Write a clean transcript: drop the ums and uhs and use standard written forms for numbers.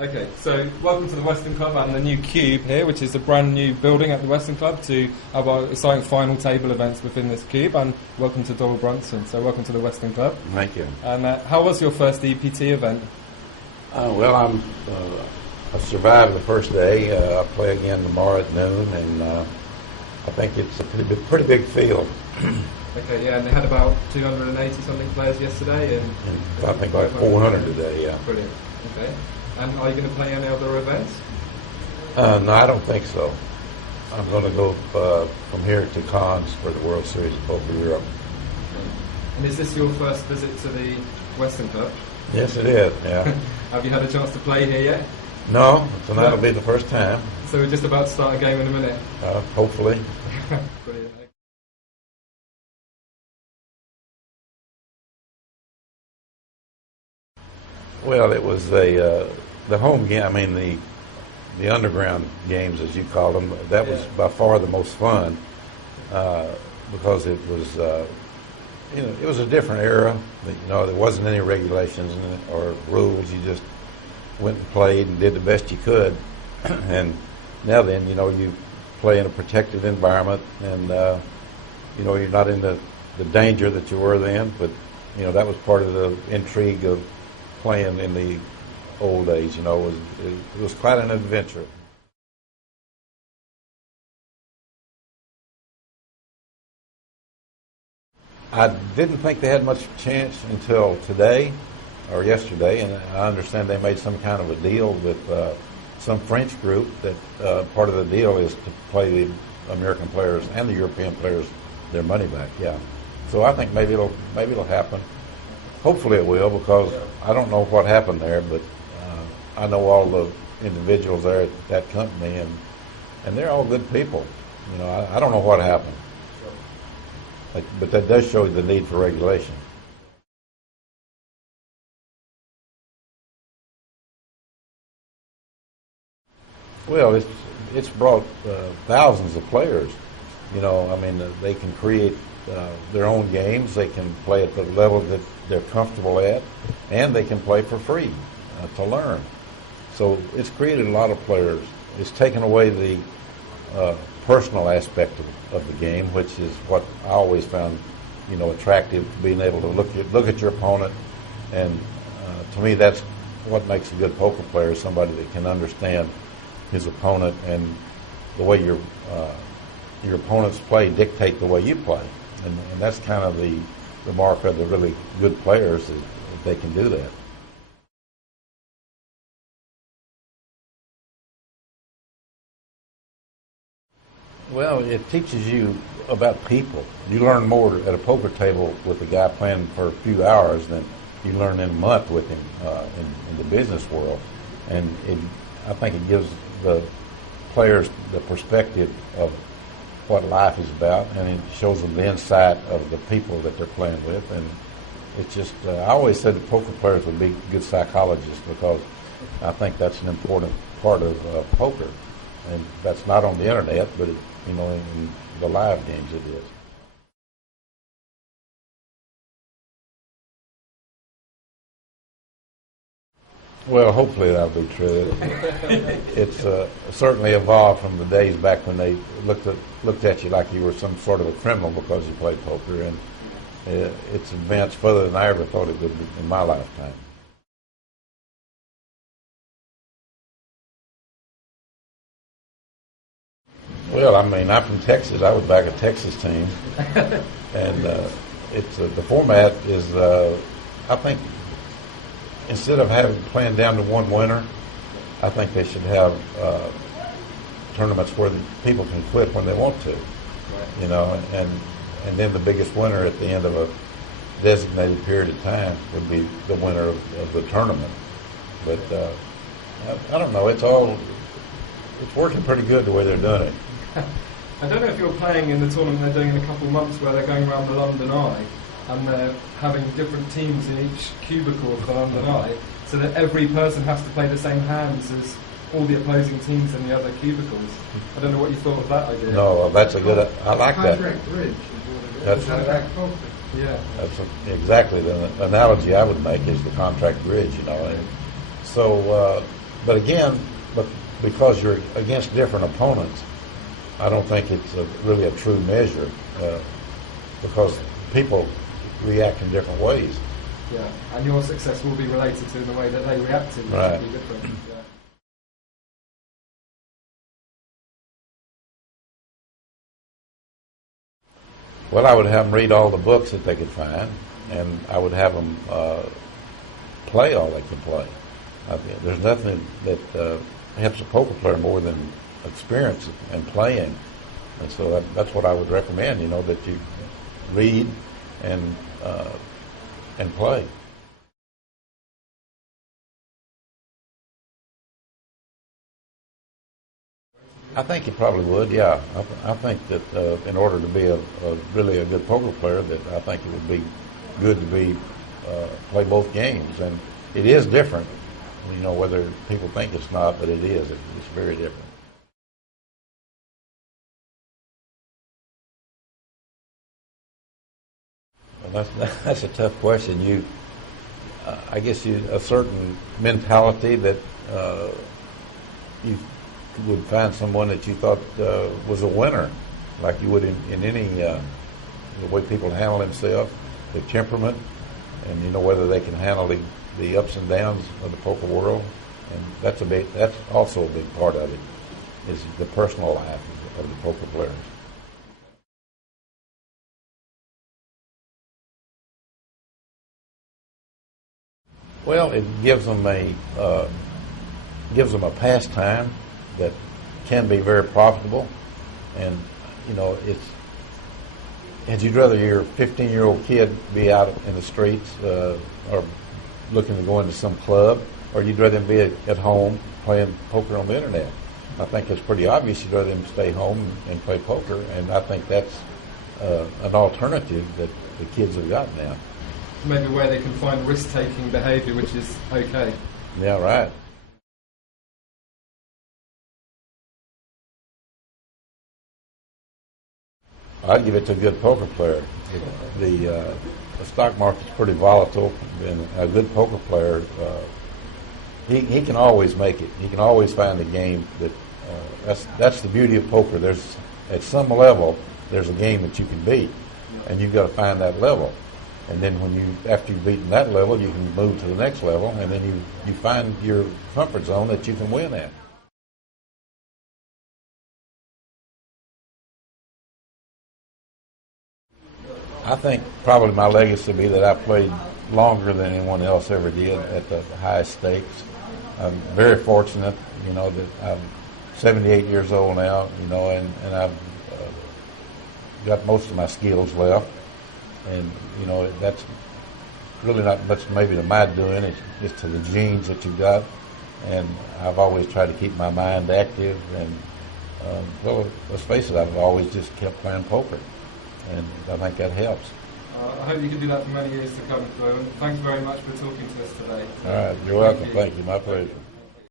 Okay, so welcome to the Western Club and the new Cube here, which is a brand new building at the Western Club to have our exciting final table events within this Cube. And welcome to Doyle Brunson. So welcome to the Western Club. Thank you. And how was your first EPT event? Well, I survived the first day. I'll play again tomorrow at noon, and I think it's a pretty big field. Okay, yeah, and they had about 280 something players yesterday, and I think like 400 today. Yeah. Brilliant. Okay. And are you going to play any other events? No, I don't think so. I'm going to go from here to Cannes for the World Series of Poker Europe. And is this your first visit to the Western Club? Yes, it is. Yeah. Have you had a chance to play here yet? No, tonight will be the first time. So we're just about to start a game in a minute. Hopefully. Brilliant. Well, it was the home game. I mean, the underground games, as you call them. That was by far the most fun because it was, it was a different era. There wasn't any regulations or rules. You just went and played and did the best you could. And now then, you play in a protected environment, and you're not in the danger that you were then. But that was part of the intrigue of playing in the old days. It was quite an adventure. I didn't think they had much chance until today or yesterday, and I understand they made some kind of a deal with some French group that part of the deal is to play the American players and the European players their money back. Yeah, so I think maybe it'll happen. Hopefully it will, because I don't know what happened there, but I know all the individuals there at that company, and they're all good people. I don't know what happened, but that does show the need for regulation. Well, it's brought thousands of players. They can create their own games. They can play at the level that they're comfortable at, and they can play for free to learn. So it's created a lot of players. It's taken away the personal aspect of the game, which is what I always found, attractive, being able to look at your opponent. And to me, that's what makes a good poker player, somebody that can understand his opponent, and the way your opponents play dictate the way you play. And that's kind of the mark of the really good players, is that they can do that. Well, it teaches you about people. You learn more at a poker table with a guy playing for a few hours than you learn in a month with him in the business world. And I think it gives the players the perspective of what life is about, and it shows them the insight of the people that they're playing with. And it's just, I always said that poker players would be good psychologists, because I think that's an important part of poker. And that's not on the internet, but in the live games it is. Well, hopefully that'll be true. It's certainly evolved from the days back when they looked at you like you were some sort of a criminal because you played poker, and it's advanced further than I ever thought it would in my lifetime. Well, I'm from Texas. I was back a Texas team, and the format is I think, instead of playing down to one winner, I think they should have tournaments where the people can quit when they want to, and then the biggest winner at the end of a designated period of time would be the winner of the tournament. But I don't know. It's working pretty good the way they're doing it. I don't know if you're playing in the tournament they're doing in a couple of months, where they're going around the London Eye, and they're having different teams in each cubicle of the London Eye, so that every person has to play the same hands as all the opposing teams in the other cubicles. I don't know what you thought of that idea. No, that's a good. I like that. Contract bridge. That's exactly the analogy I would make, is the contract bridge. And so but again, but because you're against different opponents, I don't think it's really a true measure because people react in different ways. Yeah, and your success will be related to the way that they react to, which Right. will be different. Yeah. Well, I would have them read all the books that they could find, and I would have them play all they can play. There's nothing that helps a poker player more than experience and playing, and so that's what I would recommend. That you read and play. I think you probably would, yeah. I think that in order to be really a good poker player, that I think it would be good to be play both games, and it is different. Whether people think it's not, but it is. It's very different. Well, that's a tough question. I guess a certain mentality that you would find someone that you thought was a winner, like you would in any the way people handle themselves, their temperament, and whether they can handle the ups and downs of the poker world, and that's also a big part of it, is the personal life of the poker players. Well, it gives them a pastime that can be very profitable, and and you'd rather your 15-year-old kid be out in the streets or looking to go into some club, or you'd rather them be at home playing poker on the internet. I think it's pretty obvious you'd rather them stay home and play poker, and I think that's an alternative that the kids have got now. Maybe where they can find risk-taking behaviour, which is okay. Yeah, right. I'd give it to a good poker player. The stock market's pretty volatile, and a good poker player, he can always make it. He can always find a game that's the beauty of poker. At some level, there's a game that you can beat, and you've got to find that level. And then after you've beaten that level, you can move to the next level, and then you find your comfort zone that you can win at. I think probably my legacy would be that I played longer than anyone else ever did at the highest stakes. I'm very fortunate, that I'm 78 years old now, and I've got most of my skills left. And, that's really not much maybe to my doing. It's just to the genes that you've got. And I've always tried to keep my mind active. And, well, let's face it, I've always just kept playing poker. And I think that helps. I hope you can do that for many years to come, Doyle. Thanks very much for talking to us today. All right. You're welcome. Thank you. My pleasure.